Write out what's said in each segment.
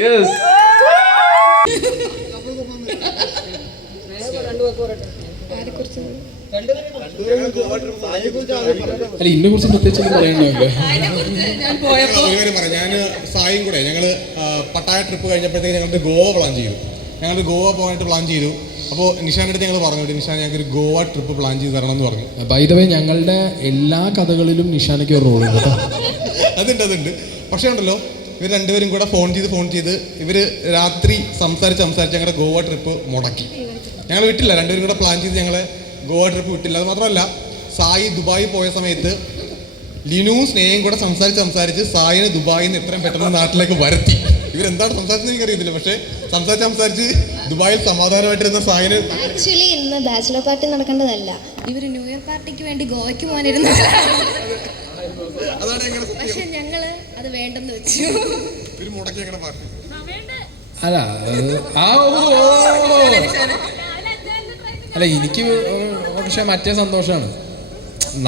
Yes. അല്ല ഇതിനെ കുറിച്ച് പ്രത്യേകിച്ച് പറയണ്ടല്ലോ. ഞാൻ സായും കൂടെ ഞങ്ങള് പട്ടായ ട്രിപ്പ് കഴിഞ്ഞപ്പോഴത്തേക്ക് ഞങ്ങൾക്ക് ഗോവ പ്ലാൻ ചെയ്തു. ഞങ്ങൾ ഗോവ പോകാനായിട്ട് പ്ലാൻ ചെയ്തു. അപ്പോൾ നിഷാൻ്റെ അടുത്ത് ഞങ്ങൾ പറഞ്ഞു, നിഷാൻ ഞങ്ങൾക്ക് ഒരു ഗോവ ട്രിപ്പ് പ്ലാൻ ചെയ്ത് തരണം എന്ന് പറഞ്ഞു. ബൈ ദ വേ ഞങ്ങളുടെ എല്ലാ കഥകളിലും നിഷാനയ്ക്ക് ഒരു റോൾ ഉണ്ട്. അതുണ്ട്. പക്ഷേ ഉണ്ടല്ലോ, ഇവർ രണ്ടുപേരും കൂടെ ഫോൺ ചെയ്ത് ഇവർ രാത്രി സംസാരിച്ച് ഞങ്ങളുടെ ഗോവ ട്രിപ്പ് മുടക്കി. ഞങ്ങൾ വിട്ടില്ല, രണ്ടുപേരും കൂടെ പ്ലാൻ ചെയ്ത് ഞങ്ങളെ ഗോവ ട്രിപ്പ് വിട്ടില്ല. അത് മാത്രമല്ല, സായി ദുബായി പോയ സമയത്ത് ലിനുവും സ്നേഹയും കൂടെ സംസാരിച്ച് സായിനെ ദുബായിൽ നിന്ന് എത്രയും പെട്ടെന്ന് നാട്ടിലേക്ക് വരുത്തി. ഇവരെന്താണ് സംസാരിച്ചത് എനിക്കറിയത്തില്ല, പക്ഷേ സംസാരിച്ച് ദുബായിൽ സമാധാനമായിട്ടിരുന്ന സായിന് ആക്ച്വലി ഇന്ന് ബാച്ചിലർ പാർട്ടി നടക്കേണ്ടതല്ല, ഇവർ ന്യൂ ഇയർ പാർട്ടിക്ക് വേണ്ടി ഗോവയ്ക്ക് പോകാനിരുന്നു. പക്ഷെ ഞങ്ങള് അത് വേണ്ടെന്ന് വെച്ചു. അല്ല അല്ല എനിക്ക് പക്ഷെ മറ്റേ സന്തോഷമാണ്.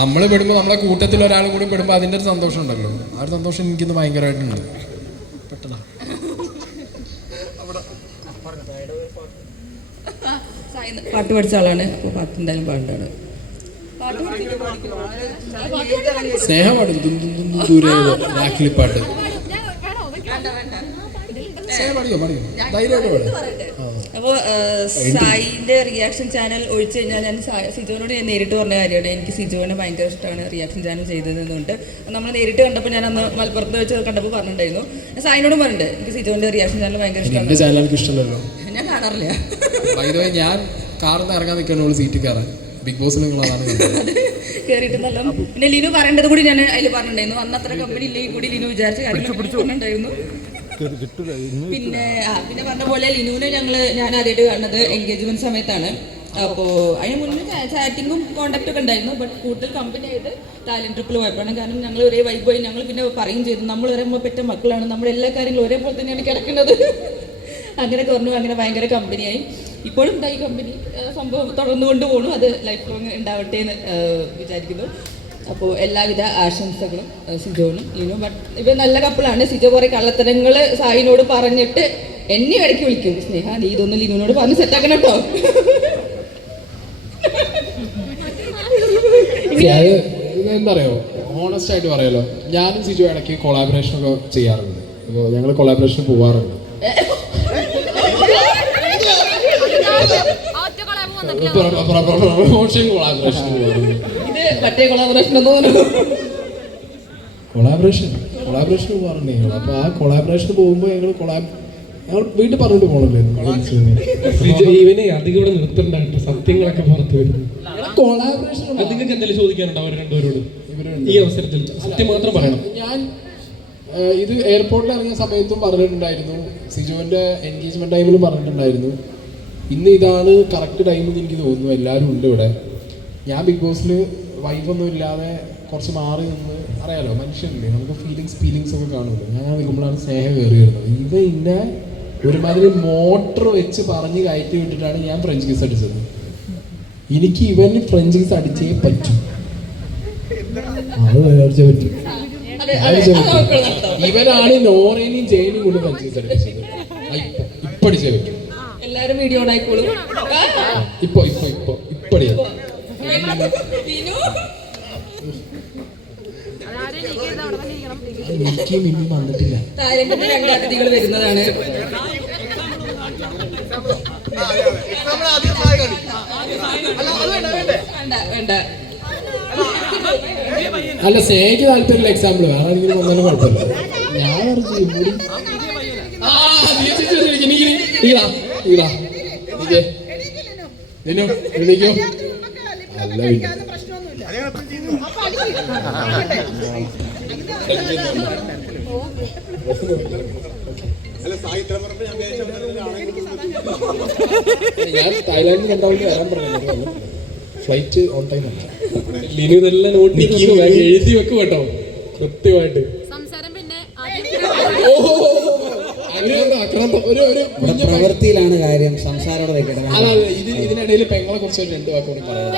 നമ്മൾ പെടുമ്പോൾ നമ്മളെ കൂട്ടത്തിൽ ഒരാൾ കൂടി പെടുമ്പോൾ അതിൻ്റെ ഒരു സന്തോഷം ഉണ്ടല്ലോ. ആ ഒരു സന്തോഷം എനിക്കിന്ന് ഭയങ്കരമായിട്ടുണ്ട്. പെട്ടെന്ന് പാട്ട് പഠിച്ച ആളാണ്, അപ്പോൾ പാട്ട് എന്തായാലും പാട്ടാണ്. സ്നേഹം പാടും ദൂരെ രാക്കിളിപ്പാട്ട്. അപ്പോൾ സായിന്റെ റിയാക്ഷൻ ചാനൽ ഒഴിച്ചു കഴിഞ്ഞാൽ ഞാൻ സിജോനോട് ഞാൻ നേരിട്ട് പറഞ്ഞ കാര്യമാണ്. എനിക്ക് സിജോനെ ഭയങ്കര ഇഷ്ടമാണ് റിയാക്ഷൻ ചാനൽ ചെയ്തതെന്നുണ്ട്. നമ്മൾ നേരിട്ട് കണ്ടപ്പോൾ ഞാൻ അന്ന് മലപ്പുറത്ത് വെച്ച് കണ്ടപ്പോൾ പറഞ്ഞിട്ടുണ്ടായിരുന്നു. സായിനോടും പറഞ്ഞിട്ട് എനിക്ക് സിജോന്റെ റിയാക്ഷൻ ചാനൽ ഭയങ്കര ഇഷ്ടമാണ്. ചാനൽ ഇഷ്ടമല്ലോ, ഞാൻ കാണാറില്ല. ഞാൻ കാറിന്ന് ഇറങ്ങാൻ നിൽക്കണോളൂ സീറ്റ് കയറാൻ. ബിഗ് ബോസിൽ നിങ്ങളതാണ് കയറിയിട്ട് നല്ല. പിന്നെ ലിനു പറയേണ്ടത് കൂടി ഞാൻ അതിൽ പറഞ്ഞിട്ടുണ്ടായിരുന്നു. അന്ന് അത്ര കമ്പനി ഇല്ലെങ്കിൽ കൂടി ലിനു വിചാരിച്ച കാര്യങ്ങളുണ്ടായിരുന്നു. പിന്നെ പറഞ്ഞ പോലെ ലിനുവിനെ ഞാൻ ആദ്യമായിട്ട് കാണുന്നത് എൻഗേജ്മെന്റ് സമയത്താണ്. അപ്പോൾ അതിന് മുന്നേ ചാറ്റിങ്ങും കോണ്ടാക്ട് ഒക്കെ ഉണ്ടായിരുന്നു. ബട്ട് കൂടുതൽ കമ്പനി ആയിട്ട് തായ്ലൻഡ് ട്രിപ്പിൽ പോയപ്പോഴാണ്. കാരണം ഞങ്ങൾ ഒരേ വൈബ് പോയി. ഞങ്ങൾ പിന്നെ പറയും ചെയ്തു, നമ്മൾ ഒരേ പെറ്റ മക്കളാണ്, നമ്മുടെ എല്ലാ കാര്യങ്ങളും ഒരേപോലെ തന്നെയാണ് കിടക്കുന്നത്. അങ്ങനെയൊക്കെ പറഞ്ഞു. അങ്ങനെ ഭയങ്കര കമ്പനിയായി. ഇപ്പോഴും ഈ കമ്പനി സംഭവം തുടർന്നു കൊണ്ടുപോകണു. അത് ലൈഫ് ലോങ് ഉണ്ടാവട്ടെ എന്ന് വിചാരിക്കുന്നു. അപ്പോൾ എല്ലാവിധ ആശംസകളും സിജോനും ലിനു. ബട്ട് ഇവർ നല്ല കപ്പിളാണ്. സിജോ കുറേ കള്ളത്തരങ്ങൾ സായിനോട് പറഞ്ഞിട്ട് എന്നെ ഇടയ്ക്ക് വിളിക്കും, സ്നേഹ നീ ഇതൊന്നും ലിനുവിനോട് പറഞ്ഞ് സെറ്റാക്കണം കേട്ടോ. എന്തറിയോ, ഓണസ്റ്റ് ആയിട്ട് പറയാലോ, ഞാനും സിജോ ഇടയ്ക്ക് കൊളാബറേഷൻ ഒക്കെ ചെയ്യാറുണ്ട്. അപ്പോൾ ഞങ്ങൾ കൊളാബറേഷൻ പോവാറുണ്ട്. കൊളാബറേഷൻ പോകാറുണ്ട് ഞങ്ങൾ. അപ്പോൾ ആ കൊളാബറേഷൻ പോകുമ്പോൾ ഞങ്ങൾ വീട്ടിൽ പറഞ്ഞിട്ട് പോകണല്ലേ. ഇവനെ അധികം ഇവിടെ നിർത്തണ്ടായിട്ട് സത്യങ്ങളൊക്കെ പുറത്തു വരുന്നു. കൊളാബറേഷൻ നിങ്ങൾക്ക് എന്തെങ്കിലും ചോദിക്കാനുണ്ടോ അവർ രണ്ടുപേരോട് ഈ അവസരത്തിൽ? സത്യം മാത്രം പറയണം. ഞാൻ ഇത് എയർപോർട്ടിൽ ഇറങ്ങിയ സമയത്തും പറഞ്ഞിട്ടുണ്ടായിരുന്നു, സിജുവിൻ്റെ എൻഗേജ്മെന്റ് ടൈമിലും പറഞ്ഞിട്ടുണ്ടായിരുന്നു. ഇന്ന് ഇതാണ് കറക്റ്റ് ടൈം എന്ന് എനിക്ക് തോന്നുന്നു. എല്ലാവരും ഉണ്ട് ഇവിടെ. ഞാൻ ബിഗ് ബോസിൽ വൈബൊന്നും ഇല്ലാതെ കുറച്ച് മാറി നിന്ന്, അറിയാലോ മനുഷ്യനില്ലേ, നമുക്ക് ഫീലിങ്സ് ഒക്കെ കാണുമല്ലോ. ഞാൻ നിൽക്കുമ്പോഴാണ് സ്നേഹം കയറി വരുന്നത്. ഇന്നെ ഒരുമാതിരി മോട്ടർ വെച്ച് പറഞ്ഞ് കയറ്റി വിട്ടിട്ടാണ് ഞാൻ ഫ്രഞ്ച് കിസ് അടിച്ചത്. എനിക്ക് ഇവന് ഫ്രഞ്ച് കിസ് അടിച്ചേ പറ്റും. അത് വിചാരിച്ചേ പറ്റും. ഇവനാണ് നോറേനെയും ജയിനും കൊണ്ട് ഫ്രഞ്ച് കിസ് അടിച്ചത്. ഇപ്പൊ അടിച്ചേ പറ്റും. എല്ലാരും വീഡിയോ ഉണ്ടായിക്കോളും. ഇപ്പൊ എനിക്ക് വന്നിട്ടില്ല. തായ്ലൻഡിന്റെ 2 അതിഥികൾ വരുന്നതാണ്. വേണ്ട അല്ല, സ്നേഹിക്ക് താല്പര്യമില്ല. എക്സാമ്പിൾ വേറെ ആരെങ്കിലും വന്നാലും കുഴപ്പമില്ല. ഞാൻ വിളിക്കോ അല്ല ഞാൻ തായ്ലാൻഡിൽ കണ്ടാവില്ല വരാൻ പറഞ്ഞു. ഫ്ലൈറ്റ് ഓൺ ടൈം അല്ല. ലിനു ഇതെല്ലാം നോട്ട് എഴുതി വെക്കും കേട്ടോ കൃത്യമായിട്ട്. പ്രവൃത്തിയിലാണ് കാര്യം, സംസാരം ഇതിനിടയിൽ പെങ്ങളെ കുറിച്ച് 2 വാക്ക് കൂടി പറയാം.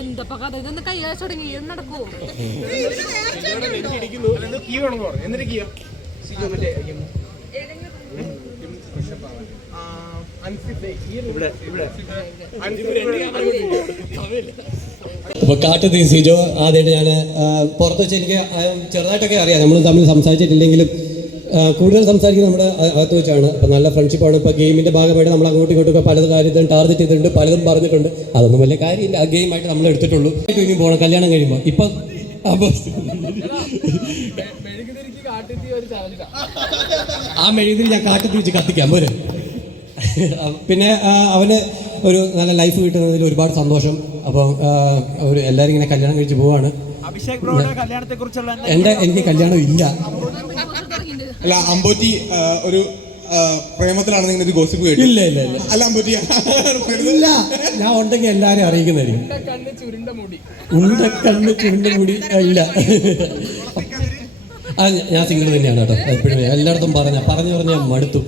എന്തപ്പ കഥ ഇതൊന്ന് കൈകാശ് തുടങ്ങി ഇത് നടക്കുവോ? അപ്പോൾ കാട്ടുതീ സിജോ ആദ്യമായിട്ട് ഞാൻ പുറത്ത് വെച്ച് എനിക്ക് ചെറുതായിട്ടൊക്കെ അറിയാം, നമ്മൾ തമ്മിൽ സംസാരിച്ചിട്ടില്ലെങ്കിലും കൂടുതൽ സംസാരിക്കുന്നത് നമ്മുടെ അകത്ത് വെച്ചാണ്. അപ്പോൾ നല്ല ഫ്രണ്ട്ഷിപ്പാണ്. ഇപ്പോൾ ഗെയിമിൻ്റെ ഭാഗമായിട്ട് നമ്മൾ അങ്ങോട്ടും ഇങ്ങോട്ടും പല കാര്യത്തിലും ടാർഗറ്റ് ചെയ്തിട്ടുണ്ട്, പലതും പറഞ്ഞിട്ടുണ്ട്. അതൊന്നും വലിയ കാര്യമില്ല, ആ ഗെയിമായിട്ട് നമ്മൾ എടുത്തിട്ടുള്ളൂ. ഇനി പോകണം കല്യാണം കഴിയുമ്പോൾ. ഇപ്പം ആ മെഴുകുതിരി ഞാൻ കാട്ടത്തി വെച്ച് കത്തിക്കാം പോരെ. പിന്നെ അവന് ഒരു നല്ല ലൈഫ് കിട്ടുന്നതിൽ ഒരുപാട് സന്തോഷം. അപ്പം ഒരു എല്ലാവരും ഇങ്ങനെ കല്യാണം കഴിച്ച് പോവാണ്. എനിക്ക് കല്യാണം ഇല്ല. അല്ല അമ്പോറ്റി ഒരു പ്രേമത്തിലാണ് നിങ്ങൾ ഒരു ഗോസിപ്പ് കേട്ടു? ഇല്ല ഇല്ല ഇല്ല അല്ല അമ്പോറ്റി ഇല്ല, ഞാൻ ഉണ്ടെങ്കിൽ എല്ലാവരും അറിയിക്കുന്നതായിരിക്കും. ഉണ്ടക്കണ്ണ് ചുരുണ്ട മുടി ഇല്ല. ഞാൻ സിംഗിൾ തന്നെയാണ് കേട്ടോ. എപ്പോഴും എല്ലായിടത്തും പറഞ്ഞു മടുത്തു.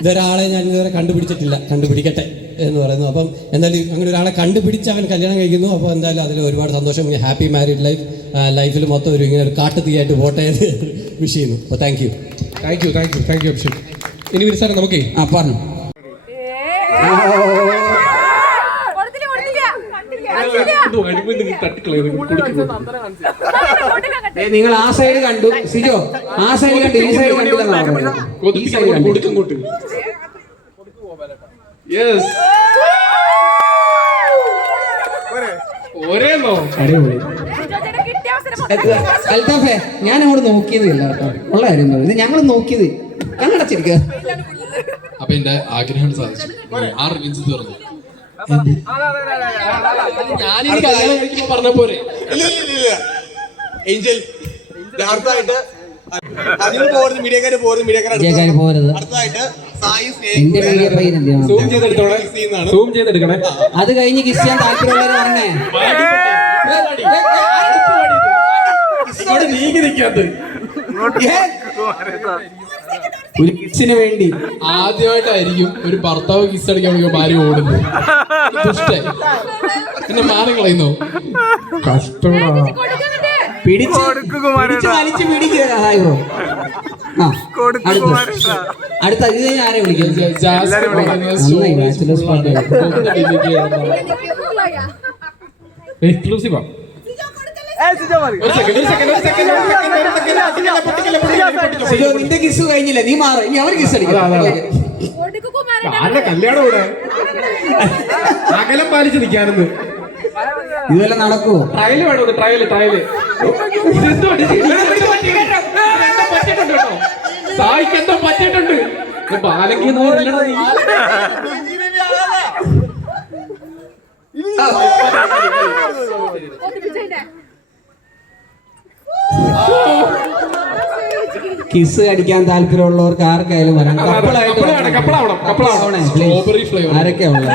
ഇതൊരാളെ ഞാൻ ഇതുവരെ കണ്ടുപിടിച്ചിട്ടില്ല, കണ്ടുപിടിക്കട്ടെ എന്ന് പറയുന്നു. അപ്പം എന്തായാലും അങ്ങനെ ഒരാളെ കണ്ടുപിടിച്ച് അവൻ കല്യാണം കഴിക്കുന്നു. അപ്പോൾ എന്തായാലും അതിൽ ഒരുപാട് സന്തോഷം. ഹാപ്പി മാരീഡ് ലൈഫിൽ മൊത്തം ഒരു ഇങ്ങനെ ഒരു കാട്ടുതീയായിട്ട് പോട്ടെ എന്ന് വിഷ് ചെയ്യുന്നു. അപ്പോൾ താങ്ക് യു അഭിഷേക്. ഇനി സാറേ നമുക്കേ പറഞ്ഞു നിങ്ങൾ ആ സൈഡ് കണ്ടു സിജോ, ആ സൈഡ് കണ്ടു, ഈ സൈഡ് കണ്ടില്ല. അൽത്താഫേ, ഞാൻ അങ്ങോട്ട് നോക്കിയതില്ല കേട്ടോ, ഉള്ള കാര്യം പറഞ്ഞു. ഇത് ഞങ്ങൾ നോക്കിയത് കണ്ണടച്ചിരിക്കുക. അപ്പൊ എന്റെ ആഗ്രഹം സാധിച്ചു. ആ റിവെഞ്ച് തീർന്നു. ഞാനിനി കല്യാണം കഴിക്കുമ്പോ പറഞ്ഞ പോരെ. ഏഞ്ചൽ അടുത്തായിട്ട് പോരുത്, മീഡിയക്കാര് പോരുത്. അടുത്തതായിട്ട് സായി സൂം ചെയ്തെടുക്കണേ. അത് കഴിഞ്ഞ് കിസ് ചെയ്യാൻ താല്പര്യമുള്ളവർ പറഞ്ഞേ. ഒരു കിസിന് വേണ്ടി ആദ്യമായിട്ടായിരിക്കും ഒരു ഭർത്താവ് കിസ് അടിക്കാൻ വേണ്ടി ഭാര്യ ഓടുന്നത്. എന്നെ മാനം കളയുന്നോ? പിടിച്ച് വലിച്ചു പിടിക്കുക. അടുത്ത ഇത് കഴിഞ്ഞ് ആരെ വിളിക്കും? ബാച്ചിലേഴ്സ് പാർട്ടി എക്സ്ക്ലൂസീവാ. നിന്റെ കിസ് കഴിഞ്ഞില്ല, നീ മാറി. ഇനി അവർ കിസ് അടിക്കും. ആരുടെ കല്യാണം ഇവിടെ? അകലം പാലിച്ച് നിൽക്കാനെന്ന്. ഇതെല്ലാം നടക്കുവോ? ട്രയല് വേണോ? ട്രയല് സായിക്ക് എന്തോ പറ്റിയിട്ടുണ്ട്. ബാലങ്കി കിസ് അടിക്കാൻ താല്പര്യമുള്ളവർക്ക് ആർക്കായാലും വരാം. കപ്പിളാവണം. ആരൊക്കെയാ ഉള്ളത്?